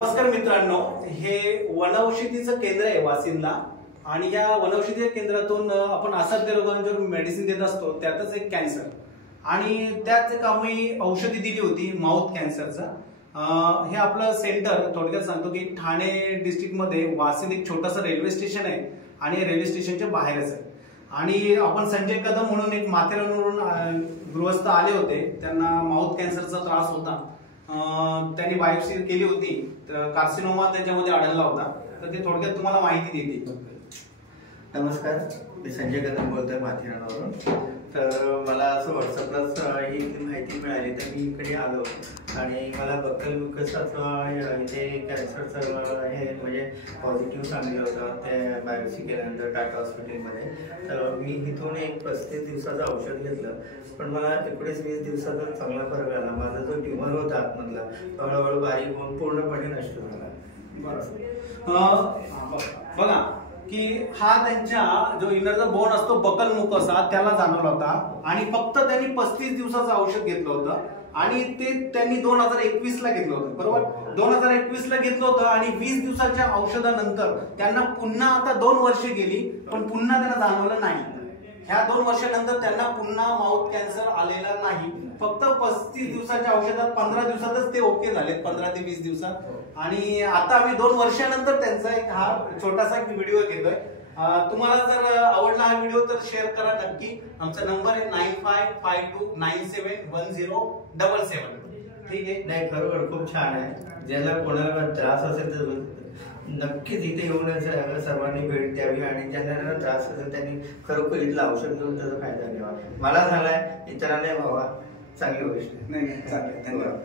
नमस्कार मित्रांनो, हे वनौषधीचं केंद्र आहे वासिंदला आणि या वनौषधी केंद्रातून आपण असाध्य रोगांवर मेडिसिन देत असतो. त्यातच एक कॅन्सर आणि त्याच एक आम्ही औषधी दिली होती माउथ कॅन्सरचं. हे आपलं सेंटर थोडक्यात सांगतो की ठाणे डिस्ट्रिक्ट मध्ये वासिंद एक छोटंसं रेल्वे स्टेशन आहे आणि रेल्वे स्टेशनच्या बाहेरच आहे. आणि आपण संजय कदम म्हणून एक माथेरानवरून गृहस्थ आले होते, त्यांना माउथ कॅन्सरचा त्रास होता. त्यांनी बायोप्सी केली होती तर कार्सिनोमा त्याच्यामध्ये आढळला होता. तर ते थोडक्यात तुम्हाला माहिती देते. नमस्कार, मी संजय कदम बोलतोय माथेरानवरून. तर मला असं व्हॉट्सअपलाच ही माहिती मिळाली तर मी इकडे आलो आणि मला बक्कल विकासाचं इथे कॅन्सरचं हे म्हणजे पॉझिटिव्ह सांगितलं होतं ते बायोप्सी केल्यानंतर टाटा हॉस्पिटलमध्ये. तर मी इथून एक 35 दिवसाचं औषध घेतलं, पण मला 19-20 दिवसाचा चांगला फरक आला. माझा जो ट्युमर होता आतमधला तो हळूहळू बारीक होऊन पूर्णपणे नष्ट झाला. बघा की हा त्यांच्या जो इनरचा बोन असतो बकल मुकसा त्याला जाणवला होता आणि फक्त त्यांनी 35 दिवसाचं औषध घेतलं होतं आणि ते त्यांनी 2021 ला घेतलं होतं. बरोबर, 2021 ला घेतलं होतं आणि 20 दिवसाच्या औषधानंतर त्यांना पुन्हा आता 2 वर्षे गेली पण पुन्हा त्यांना जाणवलं नाही. ह्या 2 वर्षानंतर त्यांना पुन्हा माउथ कॅन्सर आलेला नाही. फक्त 35 दिवसाच्या औषधात 15 दिवसातच ते ओके झालेत, 15 ते 20 दिवसात. आणि आता आम्ही 2 वर्षानंतर त्यांचा एक हा छोटासा व्हिडिओ घेतोय. तुम्हाला जर आवडला हा व्हिडिओ तर शेअर करा नक्की. आमचा नंबर आहे 9552971077. ठीक आहे. नाही, खरोखर खूप छान आहे. ज्याला कोणाला त्रास असेल तर नक्कीच इथे येऊन सर्वांनी भेट द्यावी आणि ज्यांना त्रास असेल त्यांनी खरोखर इथलं औषध घेऊन त्याचा फायदा घ्यावा. मला झालाय, इतरांना व्हावा. चांगली गोष्ट. नाही, चालेल. धन्यवाद.